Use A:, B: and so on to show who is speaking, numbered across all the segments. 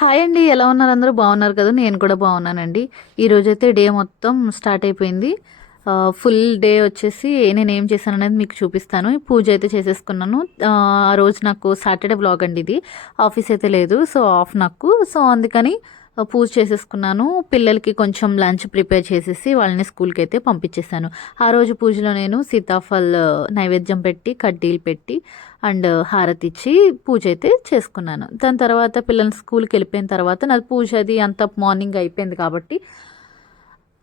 A: Hi అండి ఎలా ఉన్నారు? అందరూ బాగున్నారు కదా? నేను కూడా బాగున్నానండి. ఈరోజైతే డే మొత్తం స్టార్ట్ అయిపోయింది. ఫుల్ డే వచ్చేసి నేను ఏం చేశాను అనేది మీకు చూపిస్తాను. పూజ అయితే చేసేసుకున్నాను. ఆ రోజు నాకు సాటర్డే బ్లాగ్ అండి ఇది. ఆఫీస్ అయితే లేదు సో ఆఫ్ నాకు. సో అందుకని పూజ చేసేసుకున్నాను. పిల్లలకి కొంచెం లంచ్ ప్రిపేర్ చేసేసి వాళ్ళని స్కూల్కి అయితే పంపించేశాను. ఆ రోజు పూజలో నేను సీతాఫల్ నైవేద్యం పెట్టి కడ్డీలు పెట్టి అండ్ హారతి ఇచ్చి పూజ అయితే చేసుకున్నాను. దాని తర్వాత పిల్లల్ని స్కూల్కి వెళ్ళిపోయిన తర్వాత నాది పూజ అది అంత మార్నింగ్ అయిపోయింది కాబట్టి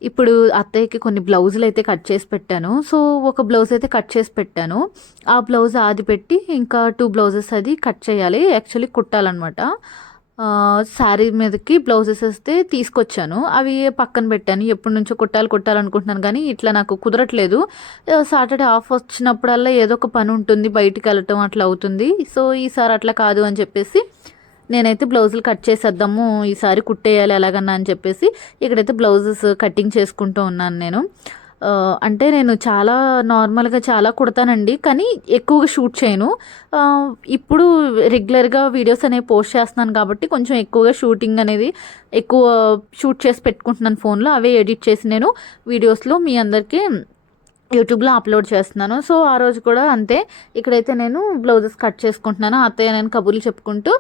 A: ఇప్పుడు అత్తయ్యకి కొన్ని బ్లౌజులు అయితే కట్ చేసి పెట్టాను. సో ఒక బ్లౌజ్ అయితే కట్ చేసి పెట్టాను. ఆ బ్లౌజ్ ఆది పెట్టి ఇంకా టూ బ్లౌజెస్ అది కట్ చేయాలి. యాక్చువల్లీ కుట్టాలన్నమాట. శారీ మీదకి బ్లౌజెస్ వస్తే తీసుకొచ్చాను. అవి పక్కన పెట్టాను. ఎప్పటి నుంచో కుట్టాలి కుట్టాలనుకుంటున్నాను కానీ ఇట్లా నాకు కుదరట్లేదు. సాటర్డే ఆఫ్ వచ్చినప్పుడల్లా ఏదో ఒక పని ఉంటుంది బయటికి వెళ్ళటం అట్లా అవుతుంది. సో ఈసారి అట్లా కాదు అని చెప్పేసి నేనైతే బ్లౌజులు కట్ చేసేద్దాము ఈసారి కుట్టేయాలి ఎలాగన్నా అని చెప్పేసి ఇక్కడైతే బ్లౌజెస్ కటింగ్ చేసుకుంటూ ఉన్నాను నేను. అంటే నేను చాలా నార్మల్గా చాలా కుడతానండి. కానీ ఎక్కువగా షూట్ చేయను. ఇప్పుడు రెగ్యులర్గా వీడియోస్ అనేవి పోస్ట్ చేస్తున్నాను కాబట్టి కొంచెం ఎక్కువగా షూటింగ్ అనేది ఎక్కువ షూట్ చేసి పెట్టుకుంటున్నాను ఫోన్లో. అవే ఎడిట్ చేసి నేను వీడియోస్లో మీ అందరికీ యూట్యూబ్లో అప్లోడ్ చేస్తున్నాను. సో ఆ రోజు కూడా అంతే. ఇక్కడైతే నేను బ్లౌజెస్ కట్ చేసుకుంటున్నాను. అత్తయ్య నేను కబుర్లు చెప్పుకుంటూ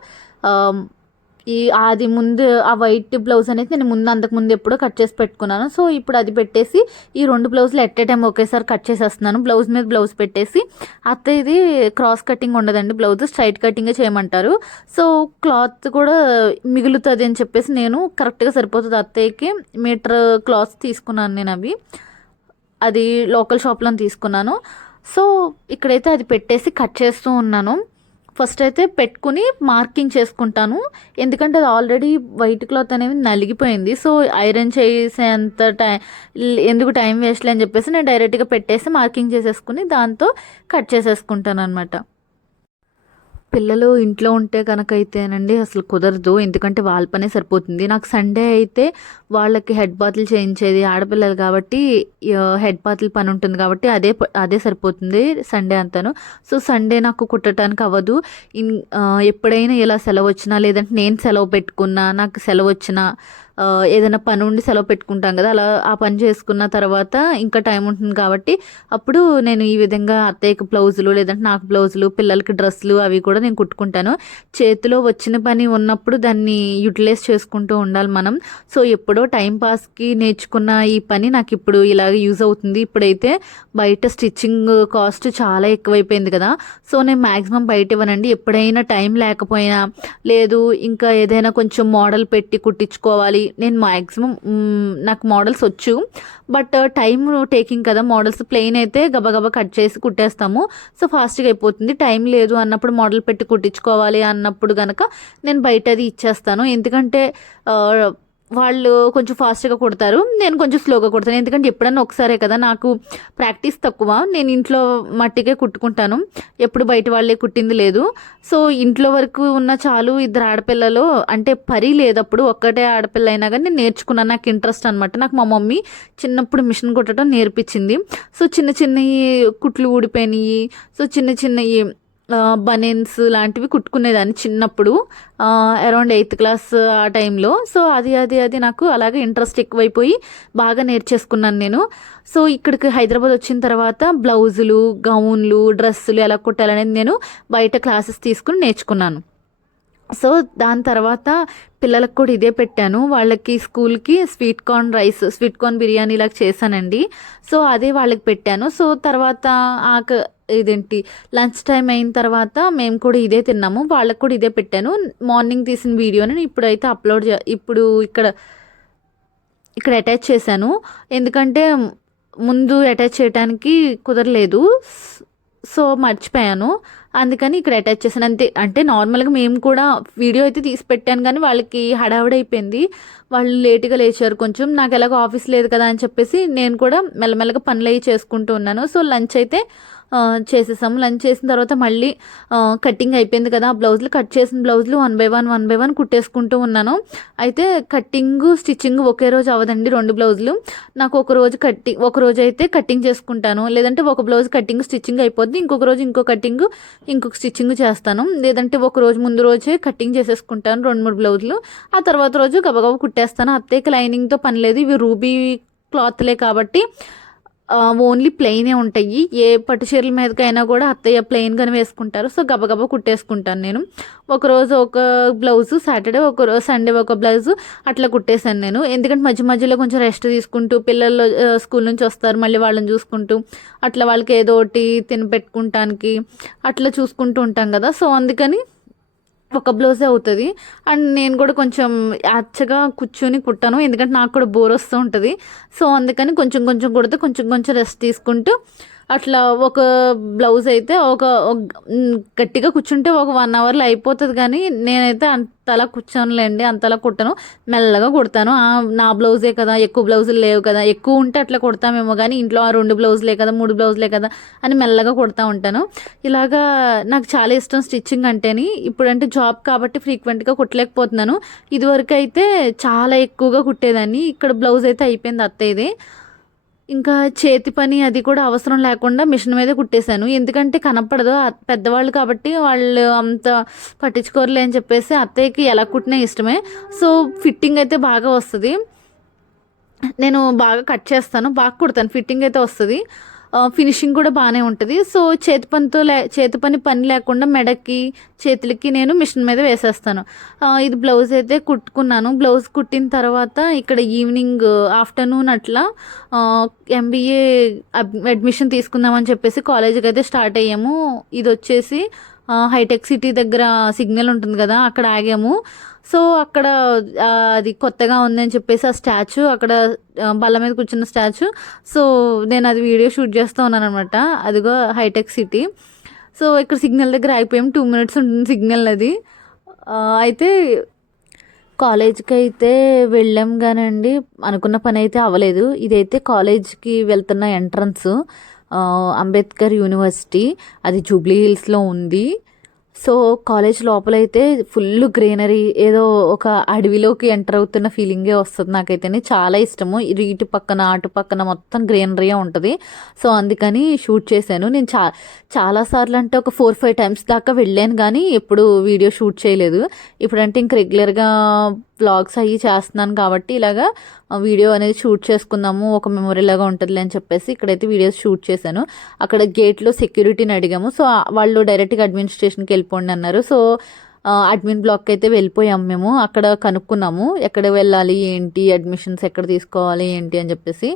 A: ఈ అది ముందు ఆ వైట్ బ్లౌజ్ అనేది నేను ముందు అంతకు ముందు ఎప్పుడో కట్ చేసి పెట్టుకున్నాను. సో ఇప్పుడు అది పెట్టేసి ఈ రెండు బ్లౌజులు ఎట్ ఏ టైం ఒకేసారి కట్ చేసేస్తున్నాను. బ్లౌజ్ మీద బ్లౌజ్ పెట్టేసి అత్తయ్య ఇది క్రాస్ కటింగ్ ఉండదండి బ్లౌజ్ స్ట్రైట్ కటింగే చేయమంటారు. సో క్లాత్ కూడా మిగులుతుంది అని చెప్పేసి నేను కరెక్ట్గా సరిపోతుంది అత్తయ్యకి. మీటర్ క్లాత్ తీసుకున్నాను నేను అవి. అది లోకల్ షాప్లో తీసుకున్నాను. సో ఇక్కడైతే అది పెట్టేసి కట్ చేస్తూ ఉన్నాను. ఫస్ట్ అయితే పెట్టుకుని మార్కింగ్ చేసుకుంటాను. ఎందుకంటే అది ఆల్రెడీ వైట్ క్లాత్ అనేది నలిగిపోయింది. సో ఐరన్ చేసేంత టైం ఎందుకు టైం వేస్ట్లే అని చెప్పేసి నేను డైరెక్ట్గా పెట్టేసి మార్కింగ్ చేసేసుకుని దాంతో కట్ చేసేసుకుంటాను అనమాట పిల్లలు ఇంట్లో ఉంటే కనుక అయితేనండి అసలు కుదరదు. ఎందుకంటే వాళ్ళ పనే సరిపోతుంది. నాకు సండే అయితే వాళ్ళకి హెడ్ బాతులు చేయించేది ఆడపిల్లలు కాబట్టి హెడ్ బాతుల పని ఉంటుంది కాబట్టి అదే ప- అదే సరిపోతుంది సండే అంతాను. సో సండే నాకు కుట్టడానికి అవ్వదు. ఇన్ ఎప్పుడైనా ఇలా సెలవు వచ్చినా లేదంటే నేను సెలవు పెట్టుకున్నా నాకు సెలవు వచ్చినా ఏదైనా పని ఉండి సెలవు పెట్టుకుంటాం కదా అలా ఆ పని చేసుకున్న తర్వాత ఇంకా టైం ఉంటుంది కాబట్టి అప్పుడు నేను ఈ విధంగా అత్తయ్యకి బ్లౌజులు లేదంటే నాకు బ్లౌజులు పిల్లలకి డ్రెస్సులు అవి కూడా నేను కుట్టుకుంటాను. చేతిలో వచ్చిన పని ఉన్నప్పుడు దాన్ని యూటిలైజ్ చేసుకుంటూ ఉండాలి మనం. సో ఎప్పుడో టైం పాస్కి నేర్చుకున్న ఈ పని నాకు ఇప్పుడు ఇలాగ యూజ్ అవుతుంది. ఇప్పుడైతే బయట స్టిచ్చింగ్ కాస్ట్ చాలా ఎక్కువైపోయింది కదా. సో నేను మ్యాక్సిమం బయట ఇవ్వనండి. ఎప్పుడైనా టైం లేకపోయినా లేదు ఇంకా ఏదైనా కొంచెం మోడల్ పెట్టి కుట్టించుకోవాలి నేను మ్యాక్సిమం నాకు మోడల్స్ వచ్చు. బట్ టైం టేకింగ్ కదా మోడల్స్ ప్లెయిన్ అయితే గబగబా కట్ చేసి కుట్టేస్తాము. సో ఫాస్ట్గా అయిపోతుంది. టైం లేదు అన్నప్పుడు మోడల్ పెట్టి కుట్టించుకోవాలి అన్నప్పుడు కనుక నేను బయట అది ఇచ్చేస్తాను. ఎందుకంటే uh, వాళ్ళు కొంచెం ఫాస్ట్గా కుడతారు. నేను కొంచెం స్లోగా కుడతాను. ఎందుకంటే ఎప్పుడన్నా ఒకసారే కదా నాకు ప్రాక్టీస్ తక్కువ. నేను ఇంట్లో మట్టికే కుట్టుకుంటాను. ఎప్పుడు బయట వాళ్ళే కుట్టింది లేదు. సో ఇంట్లో వరకు ఉన్న చాలు ఇద్దరు ఆడపిల్లలు అంటే పరి లేదప్పుడు ఒక్కటే ఆడపిల్ల అయినా కానీ నేను నేర్చుకున్నాను. నాకు ఇంట్రెస్ట్ అనమాట నాకు మా మమ్మీ చిన్నప్పుడు మిషన్ కుట్టడం నేర్పించింది. సో చిన్న చిన్నవి కుట్లు ఊడిపోయినాయి. సో చిన్న చిన్నవి బనెన్స్ లాంటివి కుట్టుకునేదాన్ని చిన్నప్పుడు అరౌండ్ ఎయిత్ క్లాస్ ఆ టైంలో. సో అది అది అది నాకు అలాగే ఇంట్రెస్ట్ ఎక్కువైపోయి బాగా నేర్చేసుకున్నాను నేను. సో ఇక్కడికి హైదరాబాద్ వచ్చిన తర్వాత బ్లౌజులు గౌన్లు డ్రెస్సులు ఎలా కుట్టాలనేది నేను బయట క్లాసెస్ తీసుకుని నేర్చుకున్నాను. సో దాని తర్వాత పిల్లలకు కూడా ఇదే పెట్టాను. వాళ్ళకి స్కూల్కి sweet corn rice sweet corn biryani ఇలా చేశానండి. సో అదే వాళ్ళకి పెట్టాను. సో తర్వాత ఆక ఇదేంటి లంచ్ టైం అయిన తర్వాత మేము కూడా ఇదే తిన్నాము. వాళ్ళకు కూడా ఇదే పెట్టాను. మార్నింగ్ తీసిన వీడియోని ఇప్పుడైతే అప్లోడ్ చే ఇప్పుడు ఇక్కడ ఇక్కడ అటాచ్ చేశాను. ఎందుకంటే ముందు అటాచ్ చేయడానికి కుదరలేదు. సో మర్చిపోయాను. అందుకని ఇక్కడ అటాచ్ చేశాను. అంతే అంటే నార్మల్గా మేము కూడా వీడియో అయితే తీసి పెట్టాను కానీ వాళ్ళకి హడావిడి అయిపోయింది. వాళ్ళు లేటుగా లేచారు కొంచెం. నాకు ఎలాగో ఆఫీస్ లేదు కదా అని చెప్పేసి నేను కూడా మెల్లమెల్లగా పనులు అవి చేసుకుంటూ ఉన్నాను. సో లంచ్ అయితే చేసేసాము. లంచ్ చేసిన తర్వాత మళ్ళీ కటింగ్ అయిపోయింది కదా. ఆ బ్లౌజులు కట్ చేసిన బ్లౌజులు one by one one by one కుట్టేసుకుంటూ ఉన్నాను. అయితే కట్టింగ్ స్టిచ్చింగ్ ఒకే రోజు అవ్వదండి రెండు బ్లౌజులు. నాకు ఒక రోజు కట్టి ఒక రోజు అయితే కటింగ్ చేసుకుంటాను. లేదంటే ఒక బ్లౌజ్ కటింగ్ స్టిచ్చింగ్ అయిపోద్ది. ఇంకొక రోజు ఇంకో కటింగ్ ఇంకొక స్టిచ్చింగ్ చేస్తాను. లేదంటే ఒక రోజు ముందు రోజే కటింగ్ చేసేసుకుంటాను రెండు మూడు బ్లౌజులు. ఆ తర్వాత రోజు గబగబా కుట్టేస్తాను. అత్తయ్యకి లైనింగ్తో పని లేదు. ఇవి రూబీ క్లాత్లే కాబట్టి ఓన్లీ ప్లెయినే ఉంటాయి. ఏ పట్టు చీరల మీదకైనా కూడా అత్తయ్య ప్లెయిన్గానే వేసుకుంటారు. సో గబగబా కుట్టేసుకుంటాను నేను. ఒకరోజు ఒక బ్లౌజు సాటర్డే ఒక రోజు సండే ఒక బ్లౌజు అట్లా కుట్టేశాను నేను. ఎందుకంటే మధ్య మధ్యలో కొంచెం రెస్ట్ తీసుకుంటూ పిల్లలు స్కూల్ నుంచి వస్తారు మళ్ళీ వాళ్ళని చూసుకుంటూ అట్లా వాళ్ళకి ఏదో ఒకటి తినపెట్టుకుంటానికి అట్లా చూసుకుంటూ ఉంటాం కదా. సో అందుకని ఒక బ్లౌజే అవుతుంది. అండ్ నేను కూడా కొంచెం యాచ్చగా కూర్చొని కుట్టాను. ఎందుకంటే నాకు కూడా బోర్ వస్తూ ఉంటుంది. సో అందుకని కొంచెం కొంచెం కుడితే కొంచెం కొంచెం రెస్ట్ తీసుకుంటూ అట్లా ఒక బ్లౌజ్ అయితే ఒక గట్టిగా కూర్చుంటే ఒక వన్ అవర్లో అయిపోతుంది కానీ నేనైతే అంతలా కూర్చోనులేండి అంతలా కుట్టను. మెల్లగా కుడతాను. ఆ, నా బ్లౌజే కదా ఎక్కువ బ్లౌజులు లేవు కదా. ఎక్కువ ఉంటే అట్లా కుడతామేమో కానీ ఇంట్లో ఆ రెండు బ్లౌజులే కదా మూడు బ్లౌజులే కదా అని మెల్లగా కుడతా ఉంటాను. ఇలాగా నాకు చాలా ఇష్టం స్టిచ్చింగ్ అంటేని. ఇప్పుడంటే జాబ్ కాబట్టి ఫ్రీక్వెంట్గా కుట్టలేకపోతున్నాను. ఇదివరకు అయితే చాలా ఎక్కువగా కుట్టేదాన్ని. ఇక్కడ బ్లౌజ్ అయితే అయిపోయింది అత్తయ్యది. ఇంకా చేతి పని అది కూడా అవసరం లేకుండా మిషన్ మీద కుట్టేశాను. ఎందుకంటే కనపడదు. పెద్దవాళ్ళు కాబట్టి వాళ్ళు అంత పట్టించుకోరులే అని చెప్పేసి అత్తయ్యకి ఎలా కుట్టినా ఇష్టమే. సో ఫిట్టింగ్ అయితే బాగా వస్తుంది. నేను బాగా కట్ చేస్తాను. బాగా కుడతాను. ఫిట్టింగ్ అయితే వస్తుంది. ఫినిషింగ్ కూడా బాగానే ఉంటుంది. సో చేతి పనితో లే చేతి పని పని లేకుండా మెడకి చేతులకి నేను మిషన్ మీద వేసేస్తాను. ఇది బ్లౌజ్ అయితే కుట్టుకున్నాను. బ్లౌజ్ కుట్టిన తర్వాత ఇక్కడ ఈవినింగ్ ఆఫ్టర్నూన్ అట్లా ఎంబీఏ అడ్మిషన్ తీసుకుందామని చెప్పేసి కాలేజీకి అయితే స్టార్ట్ అయ్యాము. ఇది వచ్చేసి హైటెక్ సిటీ దగ్గర సిగ్నల్ ఉంటుంది కదా అక్కడ ఆగాము. సో అక్కడ అది కొత్తగా ఉందని చెప్పేసి ఆ స్టాచ్యూ అక్కడ బల్ల మీద కూర్చున్న స్టాచ్యూ. సో నేను అది వీడియో షూట్ చేస్తూ ఉన్నాను అనమాట అదిగో హైటెక్ సిటీ. సో ఇక్కడ సిగ్నల్ దగ్గర అయిపోయాం. టూ మినిట్స్ ఉంటుంది సిగ్నల్ అది. అయితే కాలేజ్కి అయితే వెళ్ళాం కానండి. అనుకున్న పని అయితే అవ్వలేదు. ఇదైతే కాలేజ్కి వెళ్తున్న ఎంట్రన్స్ అంబేద్కర్ యూనివర్సిటీ. అది జూబ్లీ హిల్స్లో ఉంది. సో కాలేజ్ లోపలైతే ఫుల్ గ్రీనరీ ఏదో ఒక అడవిలోకి ఎంటర్ అవుతున్న ఫీలింగే వస్తుంది నాకైతేనే. చాలా ఇష్టము. ఇటు పక్కన అటు పక్కన మొత్తం గ్రీనరీ ఉంటుంది. సో అందుకని షూట్ చేశాను. నేను చా చాలాసార్లు అంటే ఒక ఫోర్ ఫైవ్ టైమ్స్ దాకా వెళ్ళాను కానీ ఎప్పుడు వీడియో షూట్ చేయలేదు. ఇప్పుడంటే ఇంక రెగ్యులర్గా వ్లాగ్స్ అవి చేస్తున్నాను కాబట్టి ఇలాగా వీడియో అనేది షూట్ చేసుకుందాము ఒక మెమొరీ లాగా ఉంటుందిలే అని చెప్పేసి ఇక్కడైతే వీడియోస్ షూట్ చేశాను. అక్కడ గేట్లో సెక్యూరిటీని అడిగాము. సో వాళ్ళు డైరెక్ట్గా అడ్మినిస్ట్రేషన్కి వెళ్ళిపోండి అన్నారు. సో అడ్మిన్ బ్లాక్ అయితే వెళ్ళిపోయాము మేము. అక్కడ కనుక్కున్నాము. ఎక్కడ వెళ్ళాలి ఏంటి అడ్మిషన్స్ ఎక్కడ తీసుకోవాలి ఏంటి అని చెప్పేసి.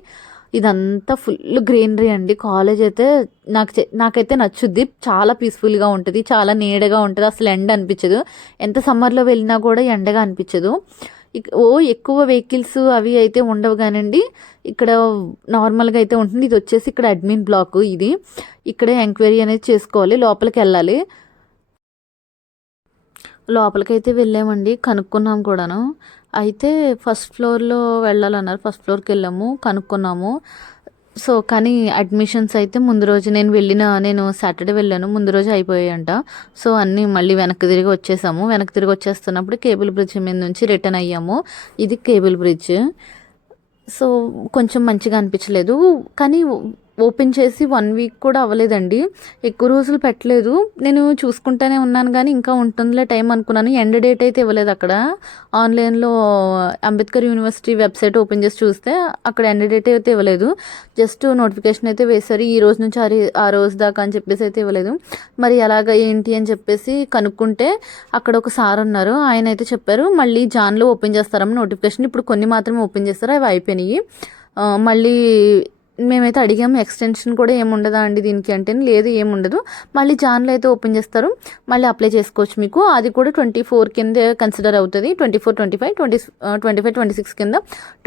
A: ఇదంతా ఫుల్ గ్రీనరీ అండి. కాలేజ్ అయితే నాకు నాకైతే నచ్చుద్ది. చాలా పీస్ఫుల్గా ఉంటుంది. చాలా నీడగా ఉంటుంది. అసలు ఎండ అనిపించదు. ఎంత సమ్మర్లో వెళ్ళినా కూడా ఎండగా అనిపించదు. ఓ ఎక్కువ వెహికల్స్ అవి అయితే ఉండవు కానండి. ఇక్కడ నార్మల్గా అయితే ఉంటుంది. ఇది వచ్చేసి ఇక్కడ అడ్మిన్ బ్లాక్ ఇది. ఇక్కడే ఎంక్వైరీ అనేది చేసుకోవాలి. లోపలికి వెళ్ళాలి. లోపలికైతే వెళ్ళామండి. కనుక్కున్నాం కూడాను. అయితే ఫస్ట్ ఫ్లోర్లో వెళ్ళాలన్నారు. ఫస్ట్ ఫ్లోర్కి వెళ్ళాము. కనుక్కున్నాము. సో కానీ అడ్మిషన్స్ అయితే ముందు రోజు నేను వెళ్ళిన నేను సాటర్డే వెళ్ళాను ముందు రోజు అయిపోయాయంట. సో అన్నీ మళ్ళీ వెనక్కి తిరిగి వచ్చేసాము. వెనక్కి తిరిగి వచ్చేస్తున్నప్పుడు కేబుల్ బ్రిడ్జ్ మీద నుంచి రిటర్న్ అయ్యాము. ఇది కేబుల్ బ్రిడ్జ్. సో కొంచెం మంచిగా అనిపించలేదు. కానీ ఓపెన్ చేసి వన్ వీక్ కూడా అవ్వలేదండి. ఎక్కువ రోజులు పెట్టలేదు. నేను చూసుకుంటూనే ఉన్నాను కానీ ఇంకా ఉంటుందిలే టైం అనుకున్నాను. ఎండ్ డేట్ అయితే ఇవ్వలేదు అక్కడ. ఆన్లైన్లో అంబేద్కర్ యూనివర్సిటీ వెబ్సైట్ ఓపెన్ చేసి చూస్తే అక్కడ ఎండ్ డేట్ అయితే ఇవ్వలేదు. జస్ట్ నోటిఫికేషన్ అయితే వేశారు. ఈ రోజు నుంచి ఆ ఆ రోజు దాకా అని చెప్పేసి అయితే ఇవ్వలేదు. మరి ఎలాగ ఏంటి అని చెప్పేసి కనుక్కుంటే అక్కడ ఒక సార్ ఉన్నారు. ఆయన అయితే చెప్పారు మళ్ళీ జాన్లో ఓపెన్ చేస్తారమ్మ నోటిఫికేషన్. ఇప్పుడు కొన్ని మాత్రమే ఓపెన్ చేస్తారు. అవి అయిపోయినాయి. మళ్ళీ మేమైతే అడిగాము ఎక్స్టెన్షన్ కూడా ఏముండదా అండి దీనికి? అంటే లేదు ఏముండదు. మళ్ళీ జాన్లో అయితే ఓపెన్ చేస్తారు. మళ్ళీ అప్లై చేసుకోవచ్చు మీకు. అది కూడా ట్వంటీ ఫోర్ కింద కన్సిడర్ అవుతుంది. Twenty four twenty five twenty twenty five twenty six కింద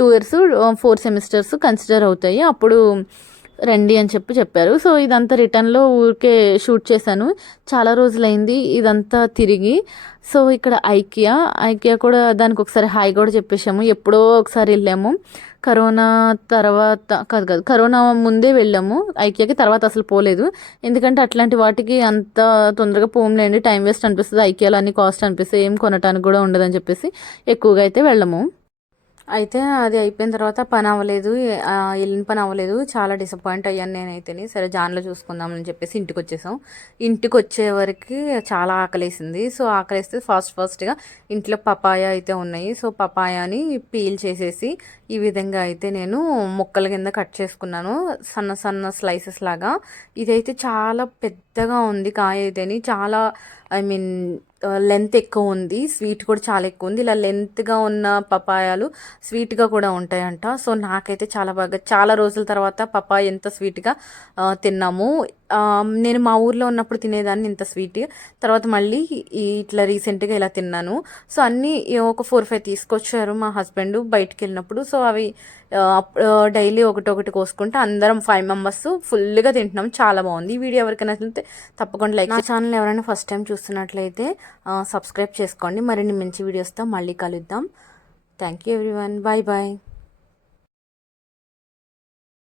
A: two years four semesters consider అవుతాయి. అప్పుడు రండి అని చెప్పి చెప్పారు. సో ఇదంతా రిటర్న్లో ఊరికే షూట్ చేశాను. చాలా రోజులైంది ఇదంతా తిరిగి. సో ఇక్కడ ఐకియా. ఐకియా కూడా దానికి ఒకసారి హాయ్ కూడా చెప్పేసాము ఎప్పుడో ఒకసారి వెళ్ళాము. కరోనా తర్వాత కాదు కాదు కరోనా ముందే వెళ్ళాము. ఐకియాకి తర్వాత అసలు పోలేదు. ఎందుకంటే అట్లాంటి వాటికి అంత తొందరగా పోంలేండి టైం వేస్ట్ అనిపిస్తుంది. ఐకియాలో అన్ని కాస్ట్ అనిపిస్తుంది. ఏం కొనటానికి కూడా ఉండదని చెప్పేసి ఎక్కువగా అయితే వెళ్ళము. అయితే అది అయిపోయిన తర్వాత పని అవ్వలేదు. వెళ్ళిన పని అవ్వలేదు. చాలా డిసప్పాయింట్ అయ్యాను నేనైతేని. సరే జాన్లో చూసుకుందాం అని చెప్పేసి ఇంటికి వచ్చేసాం ఇంటికి వచ్చే వరకు చాలా ఆకలేసింది. సో ఆకలేస్తే ఫాస్ట్ ఫాస్ట్గా ఇంట్లో పపాయ అయితే ఉన్నాయి. సో పపాయాని పీల్ చేసేసి ఈ విధంగా అయితే నేను ముక్కల కింద కట్ చేసుకున్నాను. సన్న సన్న స్లైసెస్ లాగా. ఇదైతే చాలా పెద్దగా ఉంది కాయ అయితేని. చాలా ఐ మీన్ లెంత్ ఎక్కువ ఉంది. స్వీట్ కూడా చాలా ఎక్కువ ఉంది. ఇలా లెంత్గా ఉన్న పపాయాలు స్వీట్గా కూడా ఉంటాయంట. సో నాకైతే చాలా బాగా చాలా రోజుల తర్వాత పపాయ ఎంత స్వీట్గా తిన్నాము. నేను మా ఊర్లో ఉన్నప్పుడు తినేదాన్ని ఇంత స్వీట్ తర్వాత మళ్ళీ ఇట్లా రీసెంట్గా ఇలా తిన్నాను. సో అన్నీ ఒక ఫోర్ ఫైవ్ తీసుకొచ్చారు మా హస్బెండ్ బయటికి వెళ్ళినప్పుడు. సో అవి డైలీ ఒకటి ఒకటి కోసుకుంటే అందరం ఫైవ్ మెంబర్స్ ఫుల్గా తింటున్నాం. చాలా బాగుంది. ఈ వీడియో ఎవరికైనా నచ్చితే తప్పకుండా లైక్ నా ఛానల్ ఎవరైనా ఫస్ట్ టైం చూస్తున్నట్లయితే సబ్స్క్రైబ్ చేసుకోండి. మరిన్ని మంచి వీడియోస్తో మళ్ళీ కలుద్దాం. Thank you everyone bye bye